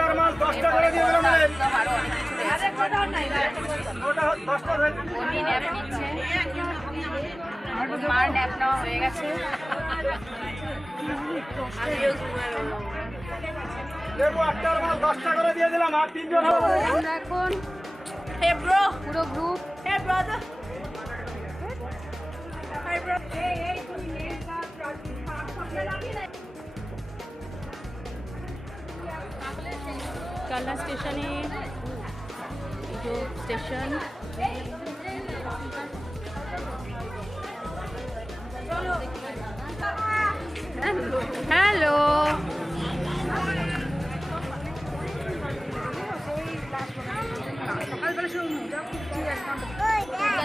আরো অনেক কিছু রয়েছে। উনি ন্যাপ নিচ্ছে, মার ন্যাপ নেওয়া হয়ে গেছে। আমরা এখন পুরো গ্রুপ কালনা স্টেশনে, স্টেশন হ্যালো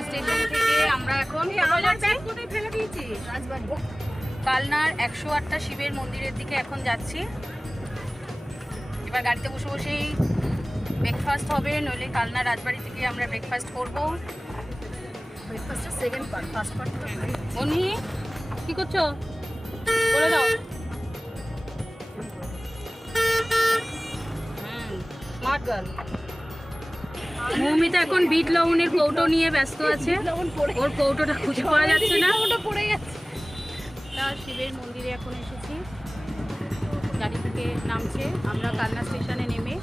স্টেশন থেকে আমরা এখন কালনার 108টা শিবের মন্দিরের দিকে এখন যাচ্ছি। এবার গাড়িতে বসে বসেই ব্রেকফাস্ট হবে, নইলে কালনা রাজবাড়ি থেকে আমরা ব্রেকফাস্ট করবো। ব্রেকফাস্টের সেকেন্ড পার্ট, ফার্স্ট পার্ট উনি কি করছো বলে দাও। Smart girl. মৌমিতা এখন বিট লবণের কৌটো নিয়ে ব্যস্ত আছে, ওর কৌটোটা খুঁজে পাওয়া যাচ্ছে না, ওটা পড়ে গেছে। শিবের মন্দিরে এখন এসেছি, গাড়ি থেকে নামছে। আমরা কালনা স্টেশনে নেমে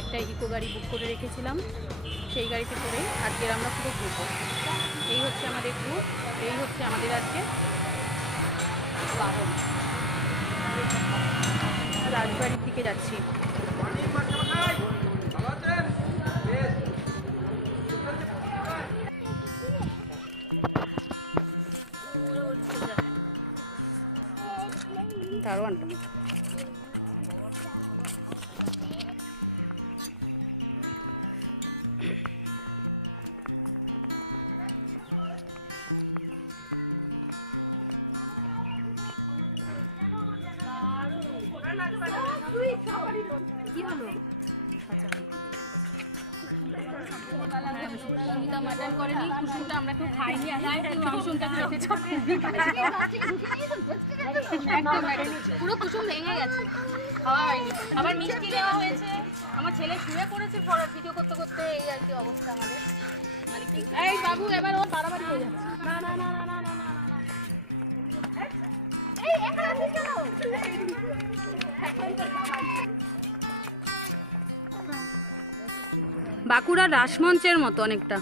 একটা ইকো গাড়ি বুক করে রেখেছিলাম, সেই গাড়িতে করে আজকের আমরা পুরো ঘুরবো। এই হচ্ছে আমাদের গ্রুপ, এই হচ্ছে আমাদের আজকে বাহন। রাজবাড়ির দিকে যাচ্ছি। দারোয়ানটা কি হলো? মাটন করেনি, কুসুমটা আমরা কেউ খাইনি, কুসুমটা পুরো কুসুম ভেঙে গেছে, খাওয়া হয়নি। আবার মিষ্টি দেওয়া হয়েছে, আমার ছেলে শুয়ে পড়েছে ভিডিও করতে করতে, এই আর কি অবস্থা আমাদের। মানে কি এই বাবু এবার ও বাড়াবাড়ি হয়ে যাচ্ছে। না না না না না না না এই এখানে আছিস কেন? বাঁকুড়া রাসমঞ্চের মতো অনেকটা।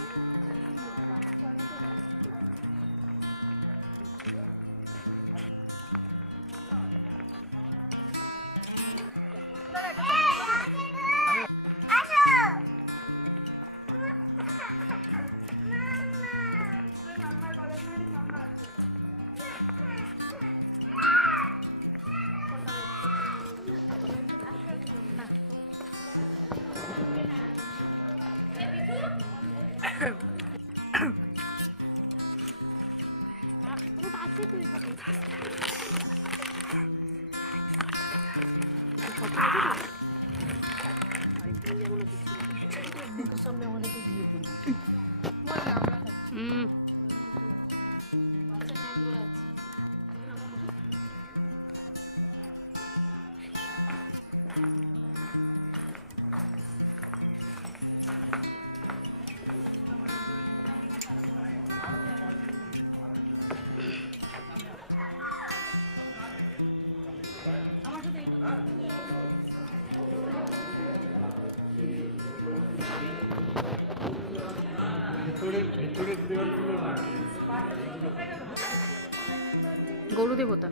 গরু দেবতা,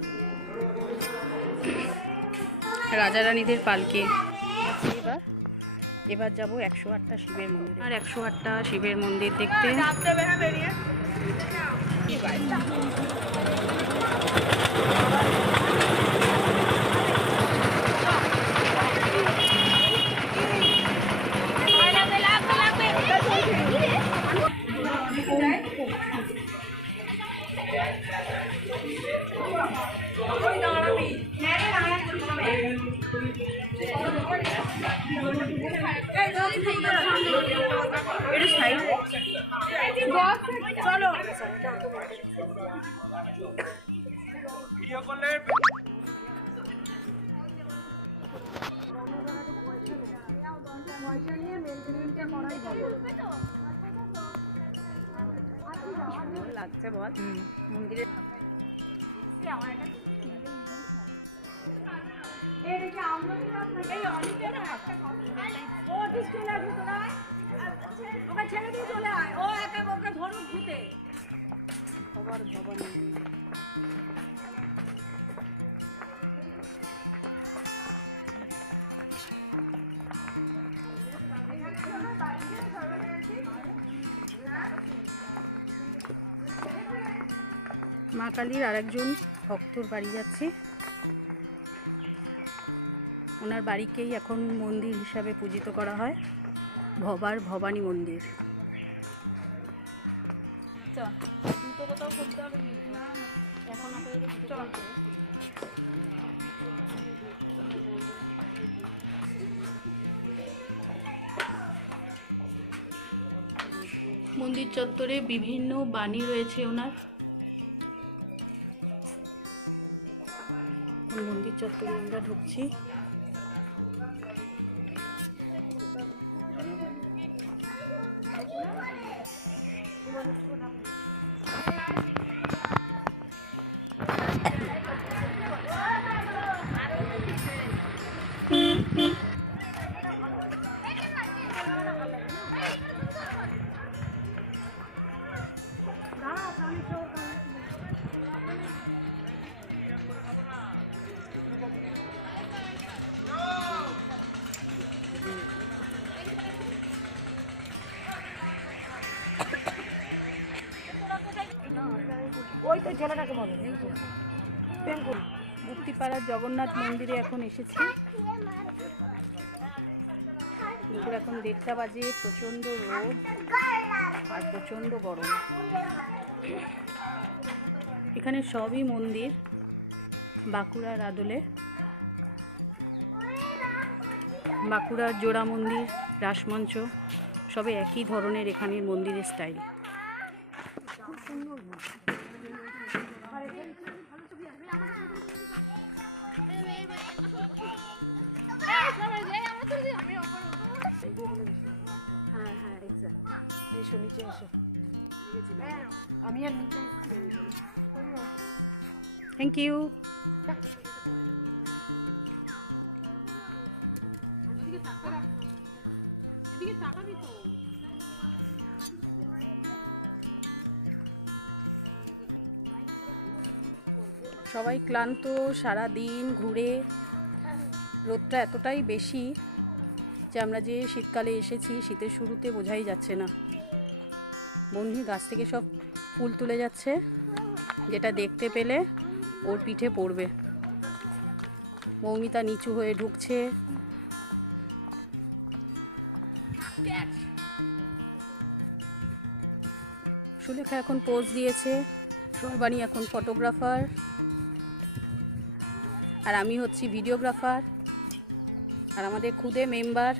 রাজা রানীদের পালকে। এবার যাবো 108টা শিবের মন্দির, আর 108টা শিবের মন্দির দেখতে। চলো ভিডিও করলে লাগছে বল মন্দিরে। মা কালীর আরেকজন ভক্তর বাড়ি যাচ্ছি। ওনার বাড়িকেই এখন মন্দির হিসাবে পূজিত করা হয়, ভবানী মন্দির। মন্দির চত্বরে বিভিন্ন বাণী রয়েছে ওনার। মন্দির চত্বরে আমরা ঢুকছি। মুক্তিপাড়ার জগন্নাথ মন্দিরে এখন এসেছি, কিন্তু এখন 1:30 বাজে। প্রচণ্ড রোদ আর প্রচণ্ড গরম। এখানে সবই মন্দির, বাঁকুড়ার আদলে। বাঁকুড়ার জোড়া মন্দির, রাসমঞ্চ সবে একই ধরনের এখানের মন্দিরের স্টাইল। খুব সুন্দর। হ্যাঁ হ্যাঁ এক্সাক্ট। এসো নিচে এসো। আমি আর নিচে থ্যাংক ইউ। সবাই ক্লান্ত, সারা দিন ঘুরে। রোদটা এতটাই বেশি যে আমরা যে শীতকালে এসেছি, শীতের শুরুতে বোঝাই যাচ্ছে না। বন্ধু গাছ থেকে সব ফুল তুলে যাচ্ছে, যেটা দেখতে পেলে ওর পিঠে পড়বে। মৌমিতা নিচু হয়ে ঢুকছে। সুলেখা এখন পোজ দিয়েছে। সর্বাণী এখন ফটোগ্রাফার, আর আমি হচ্ছি ভিডিওগ্রাফার, আর আমাদের খুদে মেম্বার।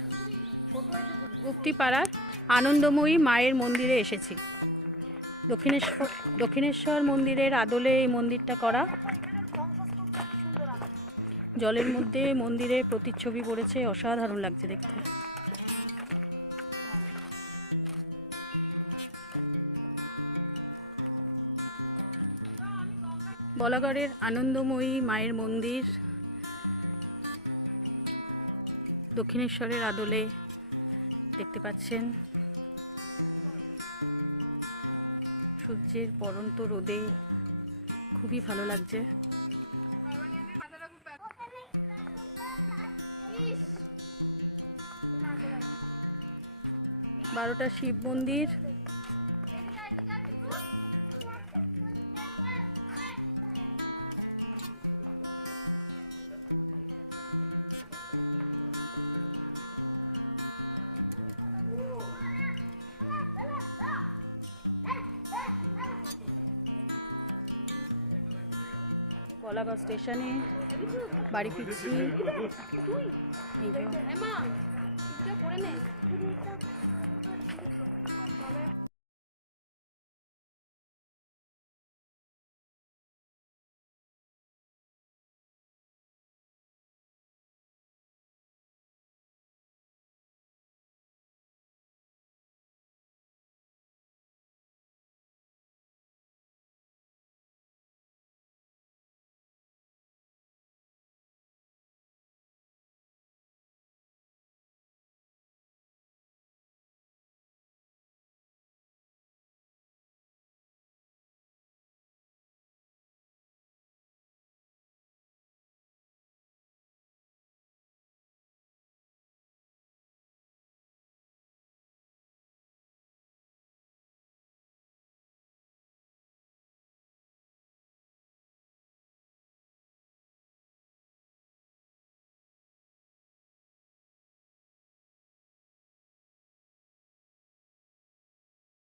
মুক্তিপাড়ার আনন্দময়ী মায়ের মন্দিরে এসেছি। দক্ষিণেশ্বর মন্দিরের আদলে এই মন্দিরটা করা। জলের মধ্যে মন্দিরের প্রতিচ্ছবি পড়েছে, অসাধারণ লাগছে দেখতে। বলাগড়ের আনন্দময়ী মায়ের মন্দির দক্ষিণেশ্বরের আদলে দেখতে পাচ্ছেন। সূর্যের পড়ন্ত রোদে খুবই ভালো লাগছে। 12টা শিব মন্দির। বলাগড় স্টেশনে বাড়ি ফিরছি। এই যে